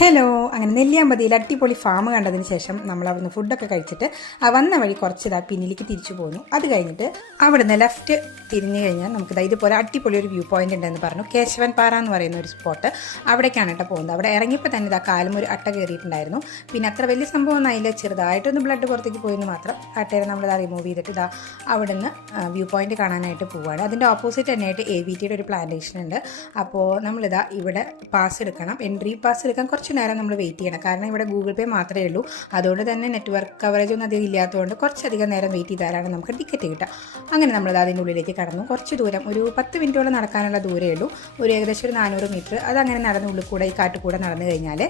Hello, അങ്ങനെ നെല്ലിയാമ്പതിയിൽ അടിപൊളി farm കണ്ടതിന് ശേഷം നമ്മൾ അവിടുന്ന് ഫുഡൊക്കെ കഴിച്ചിട്ട് വന്ന വഴി കുറച്ച് പിന്നിലേക്ക് തിരിച്ചു പോന്നു. അത് കഴിഞ്ഞിട്ട് അവിടുന്ന് ലെഫ്റ്റ് തിരിഞ്ഞു കഴിഞ്ഞാൽ നമുക്ക് ഇതുപോലെ അടിപൊളി ഒരു വ്യൂ പോയിന്റ് ഉണ്ടെന്ന് പറഞ്ഞു. കേശവൻ പാറ എന്ന് പറയുന്ന ഒരു സ്പോട്ട്, അവിടേക്കാണ് കേട്ടോ പോകുന്നത്. അവിടെ ഇറങ്ങിയപ്പോൾ തന്നെ കാലും ഒരു അട്ട കയറിയിട്ടുണ്ടായിരുന്നു. പിന്നെ അത്ര വലിയ സംഭവം ഒന്നും ആയില്ല, ചെറുതായിട്ടൊന്ന് ബ്ലഡ് പുറത്തേക്ക് പോയെന്ന് മാത്രം. അട്ടയെ നമ്മൾ റിമൂവ് ചെയ്തിട്ട് അവിടുന്ന് വ്യൂ പോയിന്റ് കാണാനായിട്ട് പോവുകയാണ്. അതിൻ്റെ ഓപ്പോസിറ്റ് തന്നെയായിട്ട് AVTയുടെ ഒരു പ്ലാന്റേഷൻ ഉണ്ട്. അപ്പോൾ ഇവിടെ പാസ് എടുക്കണം. എൻട്രി പാസ് എടുക്കാൻ കുറച്ച് നേരം നമ്മൾ വെയിറ്റ് ചെയ്യണം. കാരണം ഇവിടെ ഗൂഗിൾ പേ മാത്രമേ ഉള്ളൂ. അതുകൊണ്ട് തന്നെ നെറ്റ്വർക്ക് കവറേജ് ഒന്നും അധികം ഇല്ലാത്തതുകൊണ്ട് കുറച്ചധികം നേരം വെയിറ്റ് ചെയ്താലാണ് നമുക്ക് ടിക്കറ്റ് കിട്ടുക. അങ്ങനെ നമ്മൾ അതിൻ്റെ ഉള്ളിലേക്ക് കടന്നു. കുറച്ച് ദൂരം, ഒരു 10 മിനിറ്റോളം നടക്കാനുള്ള ദൂരമേ ഉള്ളൂ. ഏകദേശം ഒരു 400 മീറ്റർ. അതങ്ങനെ നടന്ന് ഉള്ളിൽ കൂടെ ഈ കാട്ടുകൂടെ നടന്നു കഴിഞ്ഞാൽ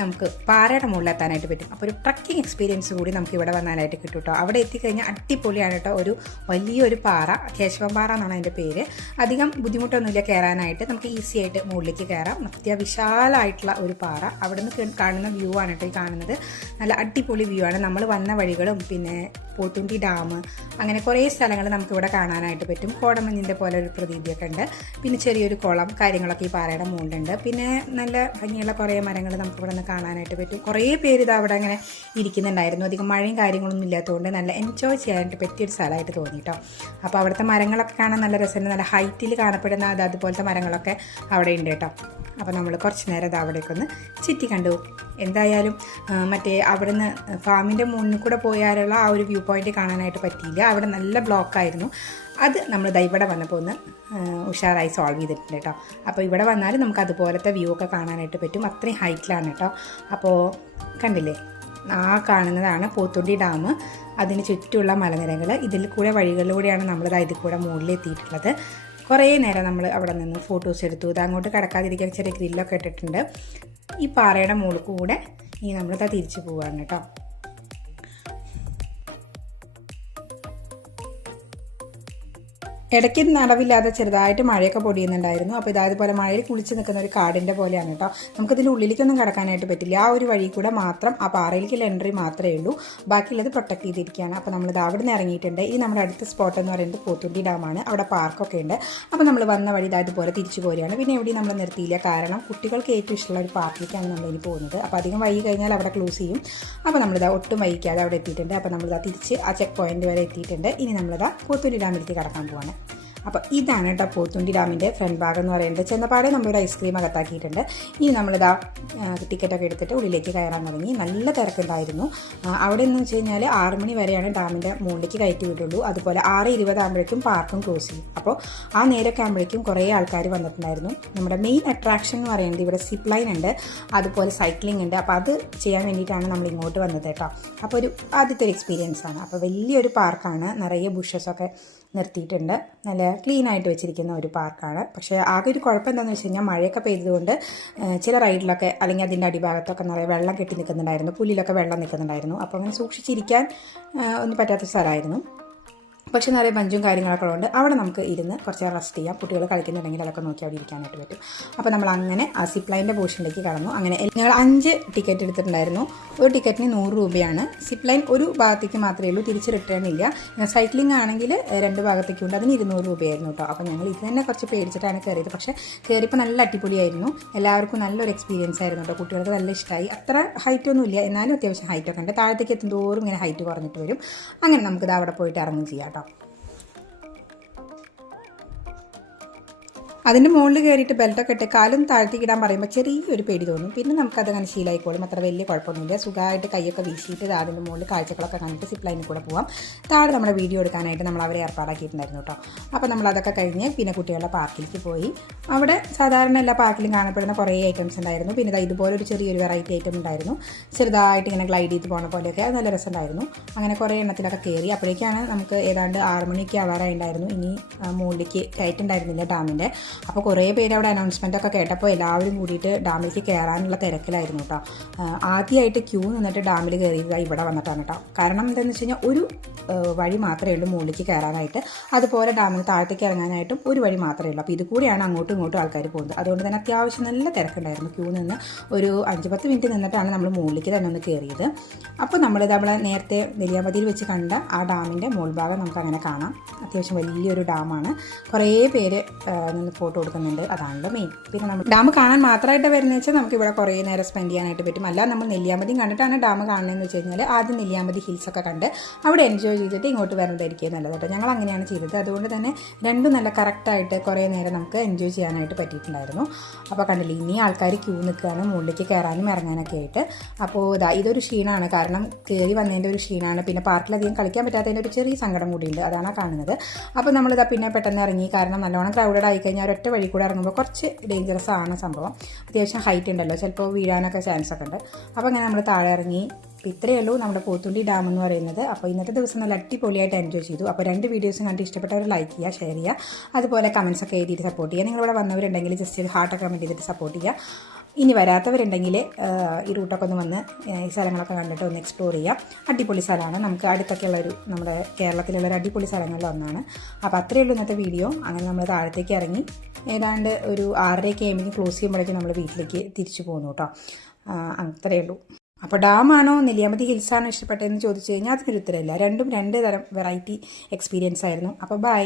നമുക്ക് പാറയുടെ മുകളിൽ എത്താനായിട്ട് പറ്റും. അപ്പോൾ ഒരു ട്രക്കിംഗ് എക്സ്പീരിയൻസ് കൂടി നമുക്ക് ഇവിടെ വന്നാനായിട്ട് കിട്ടും കേട്ടോ. അവിടെ എത്തിക്കഴിഞ്ഞാൽ അടിപൊളിയാണ് കേട്ടോ. ഒരു വലിയൊരു പാറ, കേശവൻ പാറ എന്നാണ് അതിൻ്റെ പേര്. അധികം ബുദ്ധിമുട്ടൊന്നുമില്ല കയറാനായിട്ട്. നമുക്ക് ഈസി ആയിട്ട് മുകളിലേക്ക് കയറാം. വിശാലമായിട്ടുള്ള ഒരു പാറ. അവിടെ നിന്ന് കാണുന്ന വ്യൂ ആണ് കേട്ടോ ഈ കാണുന്നത്. നല്ല അടിപൊളി വ്യൂ ആണ്. നമ്മൾ വന്ന വഴികളും പിന്നെ പോത്തുണ്ടി ഡാം, അങ്ങനെ കുറേ സ്ഥലങ്ങൾ നമുക്കിവിടെ കാണാനായിട്ട് പറ്റും. കോടമഞ്ഞിൻ്റെ പോലെ ഒരു പ്രതീതിയൊക്കെ ഉണ്ട്. പിന്നെ ചെറിയൊരു കുളം കാര്യങ്ങളൊക്കെ ഈ പാറയുടെ മുകളിലുണ്ട്. പിന്നെ നല്ല ഭംഗിയുള്ള കുറേ മരങ്ങൾ നമുക്കിവിടെ നിന്ന് കാണാനായിട്ട് പറ്റും. കുറേ പേര് അവിടെ അങ്ങനെ ഇരിക്കുന്നുണ്ടായിരുന്നു. അധികം മഴയും കാര്യങ്ങളൊന്നും ഇല്ലാത്തതുകൊണ്ട് നല്ല എൻജോയ് ചെയ്യാനായിട്ട് പറ്റിയൊരു സ്ഥലമായിട്ട് തോന്നി കേട്ടോ. അപ്പോൾ അവിടുത്തെ മരങ്ങളൊക്കെ കാണാൻ നല്ല രസമുണ്ട്. നല്ല ഹൈറ്റിൽ കാണപ്പെടുന്ന അതുപോലത്തെ മരങ്ങളൊക്കെ അവിടെ ഉണ്ട് കേട്ടോ. അപ്പോൾ നമ്മൾ കുറച്ച് നേരം അവിടേക്കൊന്ന് ചുറ്റി കണ്ടു. എന്തായാലും അവിടുന്ന് ഫാമിൻ്റെ മുന്നിൽ കൂടെ പോയാലുള്ള ആ ഒരു വ്യൂ പോയിന്റ് കാണാനായിട്ട് പറ്റിയില്ല. അവിടെ നല്ല ബ്ലോക്കായിരുന്നു. അത് നമ്മൾ ഇവിടെ വന്നപ്പോൾ ഒന്ന് ഉഷാറായി സോൾവ് ചെയ്തിട്ടുണ്ട് കേട്ടോ. അപ്പോൾ ഇവിടെ വന്നാൽ നമുക്ക് അതുപോലത്തെ വ്യൂ ഒക്കെ കാണാനായിട്ട് പറ്റും. അത്രയും ഹൈറ്റിലാണ് കേട്ടോ. അപ്പോൾ കണ്ടില്ലേ, ആ കാണുന്നതാണ് പോത്തുണ്ടി ഡാം. അതിന് ചുറ്റുമുള്ള മലനിരകൾ. ഇതിൽ കൂടെ വഴികളിലൂടെയാണ് നമ്മൾ ഇതിൽ കൂടെ മുകളിലെത്തിയിട്ടുള്ളത്. കുറേ നേരം നമ്മൾ അവിടെ നിന്ന് ഫോട്ടോസ് എടുത്തു. അങ്ങോട്ട് കടക്കാതിരിക്കാൻ ചെറിയ ഗ്രില്ലൊക്കെ ഇട്ടിട്ടുണ്ട്. ഈ പാറയുടെ മുകളിൽ കൂടെ നമ്മളിതാ തിരിച്ചു പോവുകയാണ് കേട്ടോ. ഇടയ്ക്ക് നടവില്ലാതെ ചെറുതായിട്ട് മഴയൊക്കെ പൊടിയുന്നുണ്ടായിരുന്നു. അപ്പോൾ ഇതേപോലെ മഴയിൽ കുളിച്ച് നിൽക്കുന്ന ഒരു കാടിൻ്റെ പോലെയാണ് കേട്ടോ. നമുക്കിതിൻ്റെ ഉള്ളിലേക്കൊന്നും കടക്കാനായിട്ട് പറ്റില്ല. ആ ഒരു വഴി കൂടെ മാത്രം, ആ പാറയിലേക്കുള്ള എൻട്രി മാത്രമേ ഉള്ളൂ. ബാക്കിയുള്ളത് പ്രൊട്ടക്ട് ചെയ്തിരിക്കുകയാണ്. അപ്പോൾ നമ്മളിത് അവിടെ നിന്ന് ഇറങ്ങിയിട്ടുണ്ട്. ഈ നമ്മുടെ അടുത്ത സ്പോട്ട് എന്ന് പറയുന്നത് പോത്തുണ്ടി ഡാമാണ്. അവിടെ പാർക്കൊക്കെ ഉണ്ട്. അപ്പോൾ നമ്മൾ വന്ന വഴി ഇതുപോലെ തിരിച്ചു പോരുകയാണ്. പിന്നെ എവിടെയും നമ്മൾ നിർത്തിയില്ല. കാരണം കുട്ടികൾക്ക് ഏറ്റവും ഇഷ്ടമുള്ള ഒരു പാർക്കിലേക്കാണ് നമ്മളിനി പോകുന്നത്. അപ്പോൾ അധികം വൈകി കഴിഞ്ഞാൽ അവിടെ ക്ലോസ് ചെയ്യും. അപ്പോൾ ഒട്ടും വൈകിക്കാതെ അവിടെ എത്തിയിട്ടുണ്ട്. അപ്പോൾ തിരിച്ച് ആ ചെക്ക് പോയിന്റ് വരെ എത്തിയിട്ടുണ്ട്. ഇനി പോത്തുണ്ടി ഡാമിലേക്ക് കടക്കാൻ പോവാണ്. അപ്പോൾ ഇതാണ് കേട്ടോ പോത്തുണ്ടി ഡാമിൻ്റെ ഫ്രണ്ട് ഭാഗം എന്ന് പറയുന്നത്. ചെന്നപ്പാടെ നമ്മളൊരു ഐസ്ക്രീം അകത്താക്കിയിട്ടുണ്ട്. ഇനി ടിക്കറ്റൊക്കെ എടുത്തിട്ട് ഉള്ളിലേക്ക് കയറാൻ തുടങ്ങി. നല്ല തിരക്കുണ്ടായിരുന്നു. അവിടെ എന്ന് വെച്ച് കഴിഞ്ഞാൽ 6 മണി വരെയാണ് ഡാമിൻ്റെ മുകളിലേക്ക് കയറ്റി വിടുള്ളൂ. അതുപോലെ 6:20 ആകുമ്പോഴേക്കും പാർക്കും ക്ലോസ് ചെയ്യും. അപ്പോൾ ആ നേരമൊക്കെ ആകുമ്പോഴേക്കും കുറേ ആൾക്കാർ വന്നിട്ടുണ്ടായിരുന്നു. നമ്മുടെ മെയിൻ അട്രാക്ഷൻ എന്ന് പറയുന്നത് ഇവിടെ സിപ്പ് ലൈൻ ഉണ്ട്, അതുപോലെ സൈക്ലിംഗ് ഉണ്ട്. അപ്പോൾ അത് ചെയ്യാൻ വേണ്ടിയിട്ടാണ് നമ്മൾ ഇങ്ങോട്ട് വന്നത് കേട്ടോ. അപ്പോൾ ആദ്യത്തെ ഒരു എക്സ്പീരിയൻസ് ആണ്. അപ്പോൾ വലിയൊരു പാർക്കാണ്. നിറയെ ബുഷസൊക്കെ നിർത്തിയിട്ടുണ്ട്. നല്ല ക്ലീൻ ആയിട്ട് വെച്ചിരിക്കുന്ന ഒരു പാർക്കാണ്. പക്ഷേ ആകെ ഒരു കുഴപ്പം എന്താണെന്ന് വെച്ച് കഴിഞ്ഞാൽ മഴയൊക്കെ പെയ്തതുകൊണ്ട് ചില റൈഡിലൊക്കെ അല്ലെങ്കിൽ അതിൻ്റെ അടിഭാഗത്തൊക്കെ നിറയെ വെള്ളം കെട്ടി നിൽക്കുന്നുണ്ടായിരുന്നു. പുല്ലിലൊക്കെ വെള്ളം നിൽക്കുന്നുണ്ടായിരുന്നു. അപ്പോൾ അങ്ങനെ സൂക്ഷിച്ചിരിക്കാൻ ഒന്നും പറ്റാത്ത സ്ഥലമായിരുന്നു. പക്ഷേ നിറയെ ബഞ്ചും കാര്യങ്ങളൊക്കെ ഉള്ളതുകൊണ്ട് അവിടെ നമുക്ക് ഇരുന്ന് കുറച്ച് റെസ്റ്റ് ചെയ്യാം. കുട്ടികൾ കളിക്കുന്നുണ്ടെങ്കിൽ അതൊക്കെ നോക്കി അവിടെ ഇരിക്കാനായിട്ട് പറ്റും. അപ്പോൾ നമ്മൾ അങ്ങനെ ആ സിപ്പ് ലൈൻ്റെ പോർഷനിലേക്ക് കടന്നു. അങ്ങനെ ഞങ്ങൾ 5 ടിക്കറ്റ് എടുത്തിട്ടുണ്ടായിരുന്നു. ഒരു ടിക്കറ്റിന് 100 രൂപയാണ്. സിപ്പ് ലൈൻ ഒരു ഭാഗത്തേക്ക് മാത്രമേ ഉള്ളൂ, തിരിച്ച് റിട്ടേൺ ഇല്ല. സൈക്ലിംഗ് ആണെങ്കിൽ 2 ഭാഗത്തേക്കുണ്ട്. അതിന് 200 രൂപയായിരുന്നു കേട്ടോ. അപ്പോൾ ഞങ്ങൾ ഇത് തന്നെ കുറച്ച് പേടിച്ചിട്ടാണ് കയറിയത്. പക്ഷേ കയറിയപ്പോൾ നല്ല അടിപൊളിയായിരുന്നു. എല്ലാവർക്കും നല്ലൊരു എക്സ്പീരിയൻസ് ആയിരുന്നു കേട്ടോ. കുട്ടികൾക്ക് നല്ല ഇഷ്ടമായി. അത്ര ഹൈറ്റൊന്നും ഇല്ല, എന്നാലും അത്യാവശ്യം ഹൈറ്റൊക്കെ ഉണ്ട്. താഴത്തേക്ക് എത്തുന്തോറും ഇങ്ങനെ ഹൈറ്റ് കുറഞ്ഞിട്ട് വരും. അങ്ങനെ നമുക്കിത് അവിടെ പോയിട്ട് ഇറങ്ങും ചെയ്യാം. അതിൻ്റെ മുകളിൽ കയറിയിട്ട് ബെൽറ്റൊക്കെ ഇട്ട് കാലും താഴ്ത്തി ഇടാൻ പറയുമ്പോൾ ചെറിയൊരു പേടി തോന്നും. പിന്നെ നമുക്കതങ്ങനെ ശീലമായിക്കോളും. അത്ര വലിയ കുഴപ്പമൊന്നുമില്ല. സുഖമായിട്ട് കൈയൊക്കെ വീശിയിട്ട് അതിൻ്റെ മുകളിൽ കാഴ്ചകളൊക്കെ കണ്ടിട്ട് സിപ്പ് ലൈനിൽ കൂടെ പോകാം. താഴെ നമ്മുടെ വീഡിയോ എടുക്കാനായിട്ട് നമ്മൾ അവരെ ഏർപ്പാടാക്കിയിട്ടുണ്ടായിരുന്നു കേട്ടോ. അപ്പോൾ നമ്മളതൊക്കെ കഴിഞ്ഞ് പിന്നെ കുട്ടികളുടെ പാർക്കിലേക്ക് പോയി. അവിടെ സാധാരണ എല്ലാ പാർക്കിലും കാണപ്പെടുന്ന കുറേ ഐറ്റംസ് ഉണ്ടായിരുന്നു. പിന്നെ ഇതുപോലെ ഒരു ചെറിയൊരു വെറൈറ്റി ഐറ്റം ഉണ്ടായിരുന്നു. ചെറുതായിട്ട് ഇങ്ങനെ ഗ്ലൈഡ് ചെയ്ത് പോകുന്ന പോലെയൊക്കെ. അത് നല്ല രസമുണ്ടായിരുന്നു. അങ്ങനെ കുറേ എണ്ണത്തിലൊക്കെ കയറി. അപ്പോഴേക്കാണ് നമുക്ക് ഏതാണ്ട് 6 മണിക്ക് ആവാറായിട്ടുണ്ടായിരുന്നു. ഇനി മുകളിലേക്ക് കയറ്റുണ്ടായിരുന്നില്ല ഡാമിൻ്റെ. അപ്പോൾ കുറേ പേര് അവിടെ അനൗൺസ്മെൻറ്റൊക്കെ കേട്ടപ്പോൾ എല്ലാവരും കൂടിയിട്ട് ഡാമിലേക്ക് കയറാനുള്ള തിരക്കിലായിരുന്നു കേട്ടോ. ആദ്യമായിട്ട് ക്യൂ നിന്നിട്ട് ഡാമിൽ കയറിയത് ഇവിടെ വന്നിട്ടാണ് കേട്ടോ. കാരണം എന്താണെന്ന് വെച്ച് കഴിഞ്ഞാൽ ഒരു വഴി മാത്രമേ ഉള്ളൂ മുകളിലേക്ക് കയറാനായിട്ട്. അതുപോലെ ഡാമിന് താഴത്തേക്ക് ഇറങ്ങാനായിട്ടും ഒരു വഴി മാത്രമേ ഉള്ളൂ. അപ്പോൾ ഇത് കൂടിയാണ് അങ്ങോട്ടും ഇങ്ങോട്ടും ആൾക്കാർ പോകുന്നത്. അതുകൊണ്ട് തന്നെ അത്യാവശ്യം നല്ല തിരക്കുണ്ടായിരുന്നു. ക്യൂ നിന്ന് ഒരു 5-10 മിനിറ്റ് നിന്നിട്ടാണ് നമ്മൾ മുകളിലേക്ക് തന്നെ ഒന്ന് കയറിയത്. അപ്പോൾ നമ്മളെ നേരത്തെ നെല്ലിയാമ്പതിയിൽ വെച്ച് കണ്ട ആ ഡാമിൻ്റെ മുകൾ ഭാഗം നമുക്ക് അങ്ങനെ കാണാം. അത്യാവശ്യം വലിയൊരു ഡാമാണ്. കുറേ പേര് നിന്ന് സപ്പോർട്ട് കൊടുക്കുന്നുണ്ട്. അതാണല്ലോ മെയിൻ. പിന്നെ നമ്മൾ ഡാം കാണാൻ മാത്രമായിട്ട് വരുന്നത് വെച്ചാൽ നമുക്ക് ഇവിടെ കുറേ നേരം സ്പെൻഡ് ചെയ്യാനായിട്ട് പറ്റും. അല്ല നമ്മൾ നെല്ലിയാമ്പതിയും കണ്ടിട്ടാണ് ഡാം കാണുന്നതെന്ന് വെച്ച് കഴിഞ്ഞാൽ ആദ്യം നെല്ലിയാമ്പതി ഹിൽസൊക്കെ കണ്ട് അവിടെ എൻജോയ് ചെയ്തിട്ട് ഇങ്ങോട്ട് വരുന്നതായിരിക്കും നല്ലത് കേട്ടോ. ഞങ്ങൾ അങ്ങനെയാണ് ചെയ്തത്. അതുകൊണ്ട് തന്നെ രണ്ടും നല്ല കറക്റ്റായിട്ട് കുറേ നേരം നമുക്ക് എൻജോയ് ചെയ്യാനായിട്ട് പറ്റിയിട്ടുണ്ടായിരുന്നു. അപ്പോൾ കണ്ടില്ലേ, ഇനി ആൾക്കാർ ക്യൂ നിൽക്കുകയാണ് മുകളിലേക്ക് കയറാനും ഇറങ്ങാനൊക്കെ ആയിട്ട്. അപ്പോൾ ഇതൊരു ക്ഷീണമാണ്, കാരണം കയറി വന്നതിൻ്റെ ഒരു ക്ഷീണമാണ്. പിന്നെ പാർക്കിലധികം കളിക്കാൻ പറ്റാത്തതിൻ്റെ ഒരു ചെറിയ സങ്കടം കൂടിയുണ്ട്. അതാണ് കാണുന്നത്. അപ്പോൾ നമ്മളിതാ പിന്നെ പെട്ടെന്ന് ഇറങ്ങി, കാരണം നല്ലോണം ക്രൗഡഡ് ആയിക്കഴിഞ്ഞാൽ ഒരൊറ്റ വഴി കൂടെ ഇറങ്ങുമ്പോൾ കുറച്ച് ഡേഞ്ചറസ് ആണ് സംഭവം. അത്യാവശ്യം ഹൈറ്റ് ഉണ്ടല്ലോ, ചിലപ്പോൾ വീഴാനൊക്കെ ചാൻസ് ഒക്കെ ഉണ്ട്. അപ്പോൾ അങ്ങനെ നമ്മൾ താഴെ ഇറങ്ങി. അപ്പോൾ ഇത്രയേ ഉള്ളൂ നമ്മുടെ പോത്തുണ്ടി ഡാം എന്ന് പറയുന്നത്. അപ്പോൾ ഇന്നത്തെ ദിവസം നല്ല അടിപൊളിയായിട്ട് എൻജോയ് ചെയ്തു. അപ്പോൾ 2 വീഡിയോസും കണ്ട് ഇഷ്ടപ്പെട്ടവർ ലൈക്ക് ചെയ്യുക, ഷെയർ ചെയ്യുക, അതുപോലെ കമൻസ് ഒക്കെ എഴുതിയിട്ട് സപ്പോർട്ട് ചെയ്യുക. നിങ്ങളിവിടെ വന്നവരുണ്ടെങ്കിൽ ജസ്റ്റ് ഒരു ഹാർട്ടൊക്കെ കമൻറ്റ് ചെയ്തിട്ട് സപ്പോർട്ട് ചെയ്യുക. ഇനി വരാത്തവരുണ്ടെങ്കിൽ ഈ റൂട്ടൊക്കെ ഒന്ന് വന്ന് ഈ സ്ഥലങ്ങളൊക്കെ കണ്ടിട്ട് ഒന്ന് എക്സ്പ്ലോർ ചെയ്യാം. അടിപൊളി സ്ഥലമാണ്, നമുക്ക് അടുത്തൊക്കെ ഉള്ളൊരു നമ്മുടെ കേരളത്തിലുള്ളൊരു അടിപൊളി സ്ഥലങ്ങളിൽ ഒന്നാണ്. അപ്പോൾ അത്രയേ ഉള്ളൂ ഇന്നത്തെ വീഡിയോ. അങ്ങനെ നമ്മൾ താഴത്തേക്ക് ഇറങ്ങി ഏതാണ്ട് ഒരു 6:30 ആകുമ്പോൾ ക്ലോസ് ചെയ്യുമ്പോഴേക്കും നമ്മൾ വീട്ടിലേക്ക് തിരിച്ചു പോകുന്നു കേട്ടോ. അത്രയേ ഉള്ളൂ. അപ്പോൾ ഡാമാണോ നെല്ലിയാമ്പതി ഹിൽസാണോ ഇഷ്ടപ്പെട്ടതെന്ന് ചോദിച്ചു കഴിഞ്ഞാൽ അതിനൊരു ഉത്തരമില്ല. രണ്ടും 2 തരം വെറൈറ്റി എക്സ്പീരിയൻസ് ആയിരുന്നു. അപ്പോൾ ബൈ.